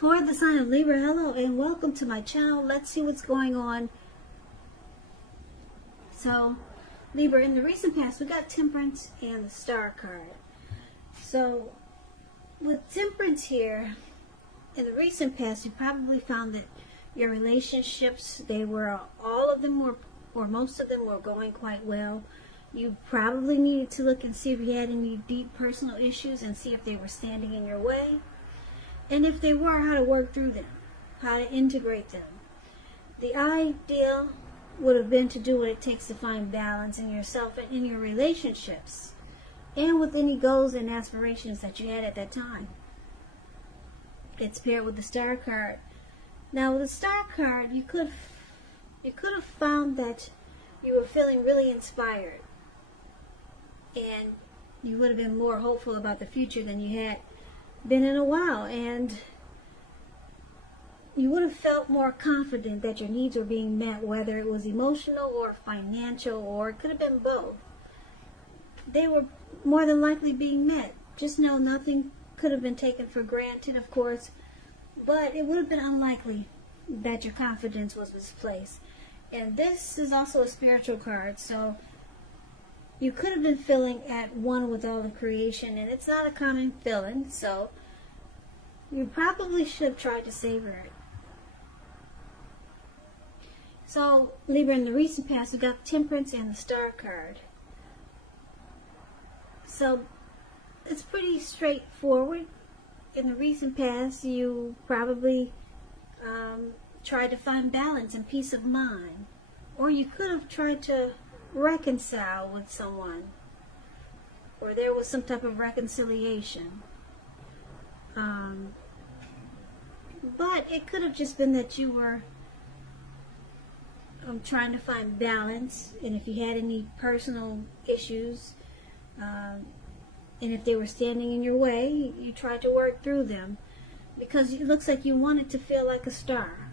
For the sign of Libra, hello and welcome to my channel. Let's see what's going on. So, Libra, in the recent past, we got Temperance and the Star card. So, with Temperance here, in the recent past, you probably found that your relationships, all of them were, or most of them were going quite well. You probably needed to look and see if you had any deep personal issues and see if they were standing in your way. And if they were, how to work through them, how to integrate them. The ideal would have been to do what it takes to find balance in yourself and in your relationships, and with any goals and aspirations that you had at that time. It's paired with the Star card. Now, with the Star card, you could have found that you were feeling really inspired, and you would have been more hopeful about the future than you had been in a while, and you would have felt more confident that your needs were being met, whether it was emotional or financial, or it could have been both. They were more than likely being met. Just know nothing could have been taken for granted, of course, but it would have been unlikely that your confidence was misplaced. And this is also a spiritual card, so you could have been feeling at one with all of creation, and it's not a common feeling, so you probably should have tried to savor it. So, Libra, in the recent past, we got Temperance and the Star card. So, it's pretty straightforward. In the recent past, you probably tried to find balance and peace of mind. Or you could have tried to reconcile with someone, or there was some type of reconciliation, but it could have just been that you were trying to find balance, and if you had any personal issues, and if they were standing in your way, you tried to work through them, because it looks like you wanted to feel like a star.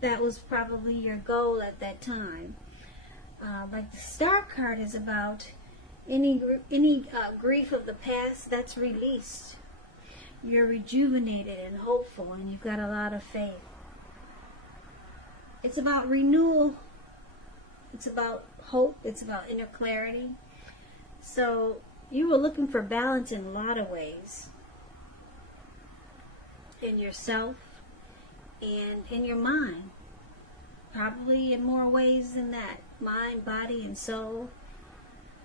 That was probably your goal at that time. Like the Star card is about any grief of the past that's released. You're rejuvenated and hopeful, and you've got a lot of faith. It's about renewal. It's about hope. It's about inner clarity. So you were looking for balance in a lot of ways. In yourself and in your mind. Probably in more ways than that. Mind, body, and soul.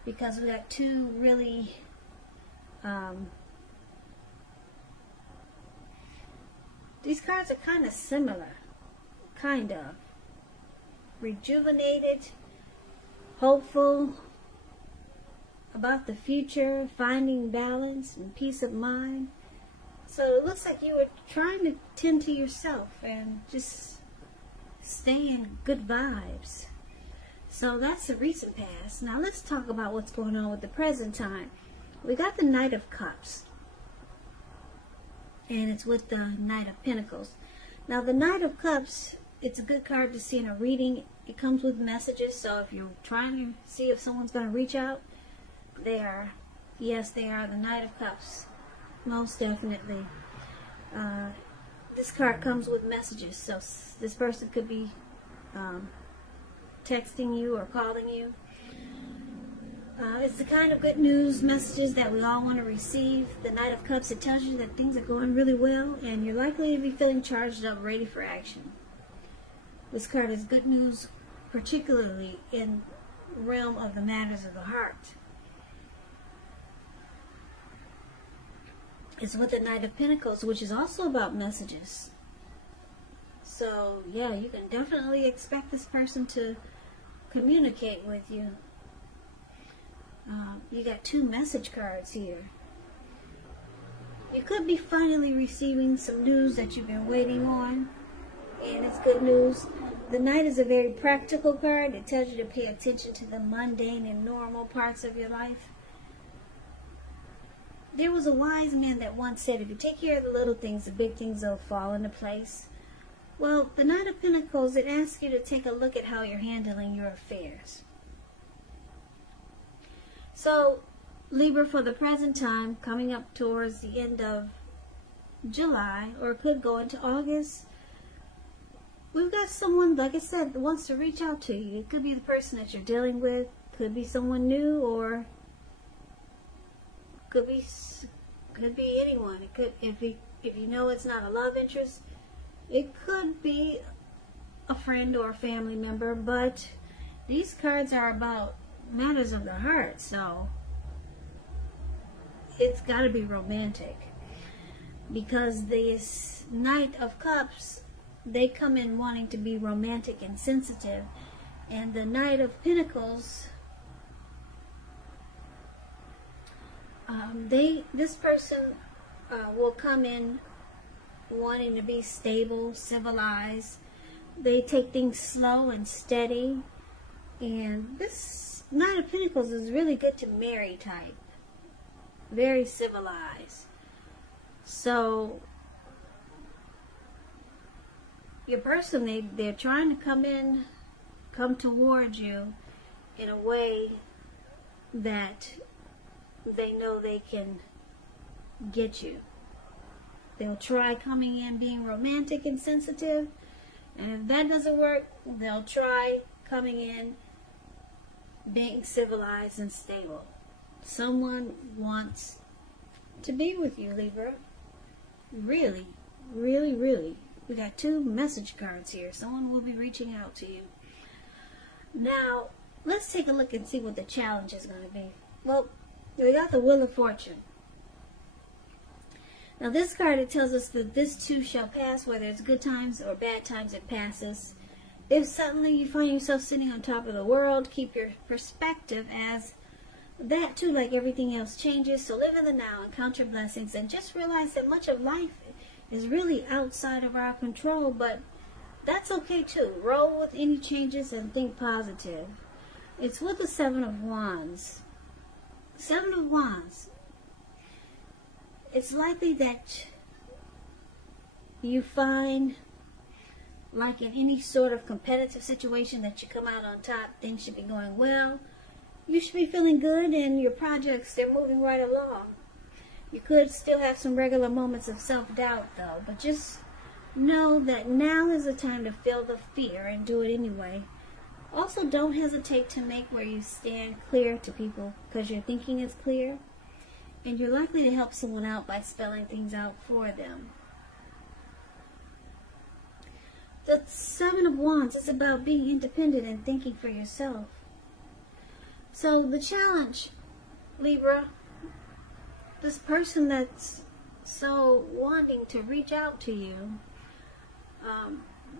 Because we got two really these cards are kind of similar. Kind of. Rejuvenated, hopeful, about the future, finding balance and peace of mind. So it looks like you were trying to tend to yourself and just stay in good vibes. So that's the recent past. Now let's talk about what's going on with the present time. We got the Knight of Cups, and it's with the Knight of Pentacles. Now the Knight of Cups, it's a good card to see in a reading. It comes with messages, so if you're trying to see if someone's going to reach out, they are. Yes, they are the Knight of Cups. Most definitely. This card comes with messages, so this person could be texting you or calling you. It's the kind of good news messages that we all want to receive. The Knight of Cups, it tells you that things are going really well, and you're likely to be feeling charged up, ready for action. This card is good news, particularly in the realm of the matters of the heart. It's with the Knight of Pentacles, which is also about messages. So, yeah, you can definitely expect this person to communicate with you. You got two message cards here. You could be finally receiving some news that you've been waiting on, and it's good news. The Knight is a very practical card. It tells you to pay attention to the mundane and normal parts of your life. There was a wise man that once said, if you take care of the little things, the big things will fall into place. Well, the Knight of Pentacles, it asks you to take a look at how you're handling your affairs. So, Libra, for the present time, coming up towards the end of July, or it could go into August. We've got someone, like I said, that wants to reach out to you. It could be the person that you're dealing with, could be someone new, or could be anyone. It could, if you know it's not a love interest, it could be a friend or a family member. But these cards are about matters of the heart, so it's got to be romantic, because this Knight of Cups, they come in wanting to be romantic and sensitive, and the Knight of Pentacles, this person will come in wanting to be stable, civilized. They take things slow and steady, and this Knight of Pentacles is really good to marry type, very civilized. So your person, they're trying to come towards you in a way that they know they can get you. They'll try coming in being romantic and sensitive, and if that doesn't work, they'll try coming in being civilized and stable. Someone wants to be with you, Libra. Really, really, really. We got 2 message cards here. Someone will be reaching out to you. Now, let's take a look and see what the challenge is going to be. Well, we got the Wheel of Fortune. Now, this card, it tells us that this too shall pass, whether it's good times or bad times, it passes. If suddenly you find yourself sitting on top of the world, keep your perspective as that too, like everything else, changes. So live in the now and count your blessings, and just realize that much of life is really outside of our control, but that's okay too. Roll with any changes and think positive. It's with the 7 of Wands. 7 of Wands. It's likely that you find, like in any sort of competitive situation, that you come out on top. Things should be going well. You should be feeling good, and your projects, they're moving right along. You could still have some regular moments of self-doubt, though, but just know that now is the time to feel the fear and do it anyway. Also, don't hesitate to make where you stand clear to people, because your thinking is clear, and you're likely to help someone out by spelling things out for them. The 7 of Wands is about being independent and thinking for yourself. So the challenge, Libra, this person that's so wanting to reach out to you,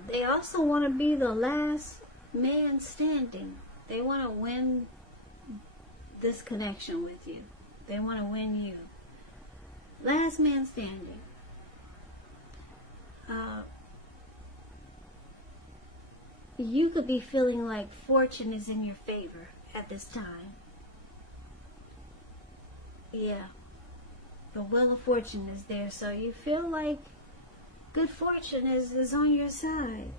they also want to be the last man standing. They want to win this connection with you. They want to win you. Last man standing. You could be feeling like fortune is in your favor at this time. Yeah. The Wheel of Fortune is there, so you feel like good fortune is on your side.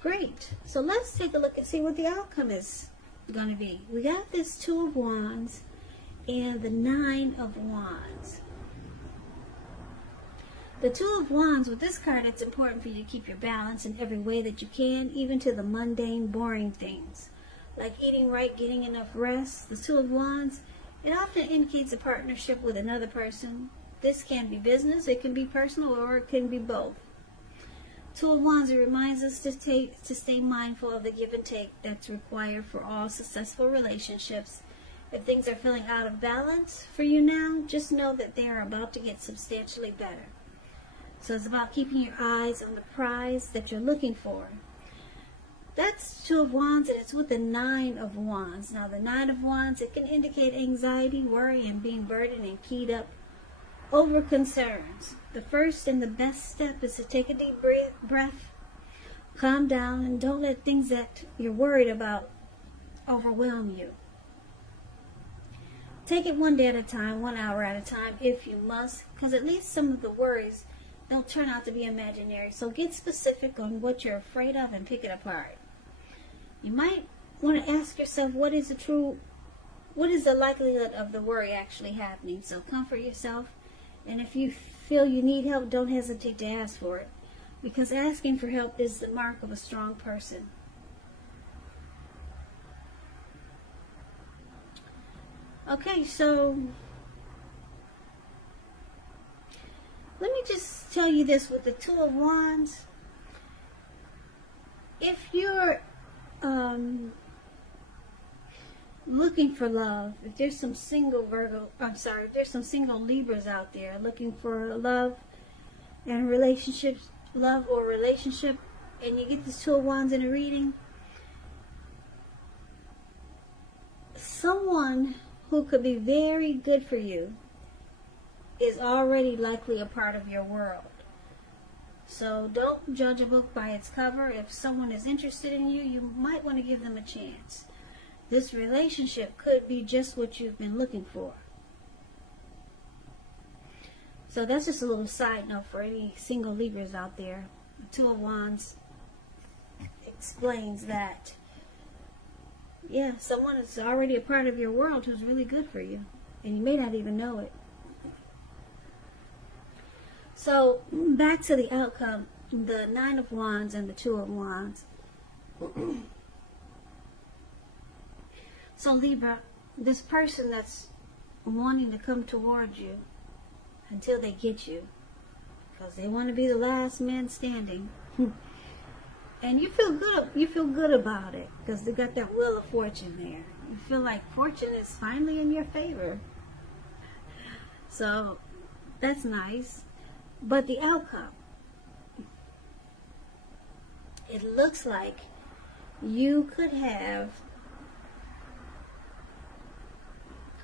Great. So let's take a look and see what the outcome is going to be. We got this 2 of Wands and the 9 of Wands. The 2 of Wands, with this card, it's important for you to keep your balance in every way that you can, even to the mundane, boring things, like eating right, getting enough rest. The 2 of Wands, it often indicates a partnership with another person. This can be business, it can be personal, or it can be both. 2 of Wands, it reminds us to stay mindful of the give and take that's required for all successful relationships. If things are feeling out of balance for you now, just know that they are about to get substantially better. So it's about keeping your eyes on the prize that you're looking for. That's 2 of Wands, and it's with the 9 of Wands. Now, the 9 of Wands, it can indicate anxiety, worry, and being burdened and keyed up over concerns. The first and the best step is to take a deep breath, calm down, and don't let things that you're worried about overwhelm you. Take it one day at a time, 1 hour at a time, if you must, because at least some of the worries, they'll turn out to be imaginary. So get specific on what you're afraid of and pick it apart. You might want to ask yourself, what is the likelihood of the worry actually happening? So comfort yourself And if you feel you need help, don't hesitate to ask for it, because asking for help is the mark of a strong person. Okay, so let me just tell you this with the Two of Wands. If you're looking for love, if there's some single if there's some single Libras out there looking for love and relationships, love or relationship, and you get this Two of Wands in a reading, someone who could be very good for you is already likely a part of your world. So don't judge a book by its cover. If someone is interested in you, you might want to give them a chance. This relationship could be just what you've been looking for. So that's just a little side note for any single Libras out there. The Two of Wands explains that. Yeah, someone is already a part of your world who's really good for you, and you may not even know it. So, back to the outcome, the Nine of Wands and the Two of Wands. So, Libra, this person that's wanting to come towards you until they get you, because they want to be the last man standing. And you feel good about it, because they got that Wheel of Fortune there. You feel like fortune is finally in your favor. So that's nice. But the outcome, it looks like you could have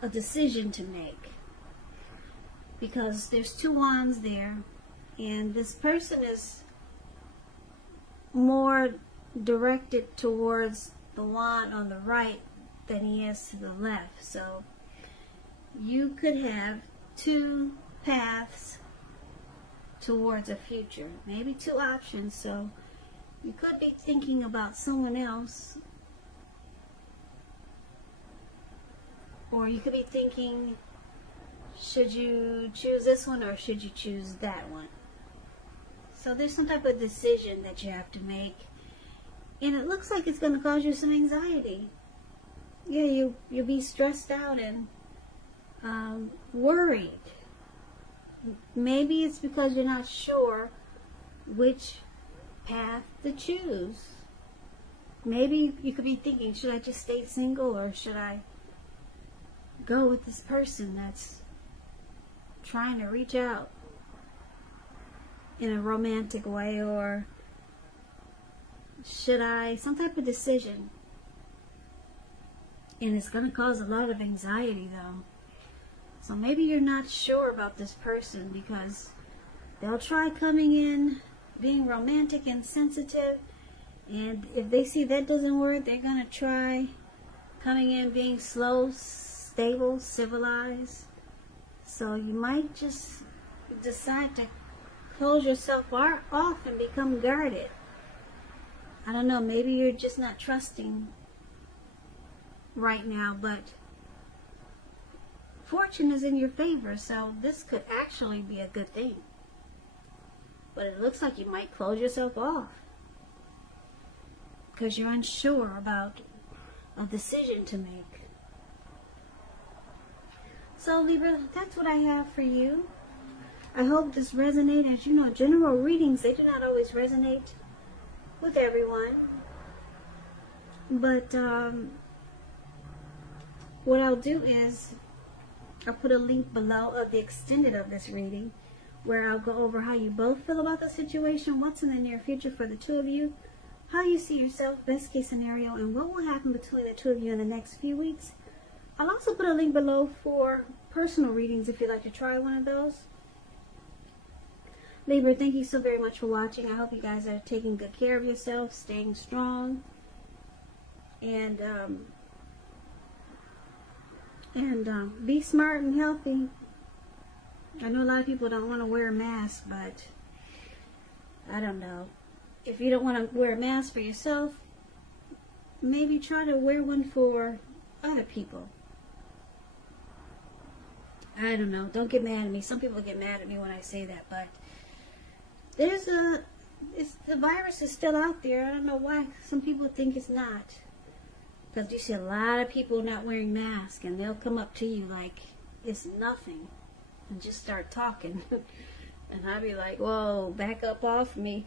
a decision to make, because there's two wands there, and this person is more directed towards the wand on the right than he is to the left. So you could have two paths towards a future, maybe two options. So you could be thinking about someone else, or you could be thinking, should you choose this one or should you choose that one? So there's some type of decision that you have to make, and it looks like it's going to cause you some anxiety. Yeah, you'll be stressed out and worried. Maybe it's because you're not sure which path to choose. Maybe you could be thinking, should I just stay single, or should I go with this person that's trying to reach out in a romantic way, or should I, some type of decision. And it's going to cause a lot of anxiety though. So maybe you're not sure about this person, because they'll try coming in being romantic and sensitive, and if they see that doesn't work, they're going to try coming in being slow, stable, civilized. So you might just decide to close yourself off and become guarded. I don't know, maybe you're just not trusting right now, but fortune is in your favor, so this could actually be a good thing. But it looks like you might close yourself off because you're unsure about a decision to make. So Libra, that's what I have for you. I hope this resonates. As you know, general readings, they do not always resonate with everyone. But what I'll do is I'll put a link below of the extended of this reading, where I'll go over how you both feel about the situation, what's in the near future for the two of you, how you see yourself, best case scenario, and what will happen between the two of you in the next few weeks. I'll also put a link below for personal readings if you'd like to try one of those. Libra, thank you so very much for watching. I hope you guys are taking good care of yourself, staying strong, and be smart and healthy. I know a lot of people don't want to wear a mask, but I don't know. If you don't want to wear a mask for yourself, maybe try to wear one for other people. I don't know. Don't get mad at me. Some people get mad at me when I say that, but there's the virus is still out there. I don't know why some people think it's not. Because you see a lot of people not wearing masks, and they'll come up to you like it's nothing and just start talking. And I'll be like, whoa, back up off me.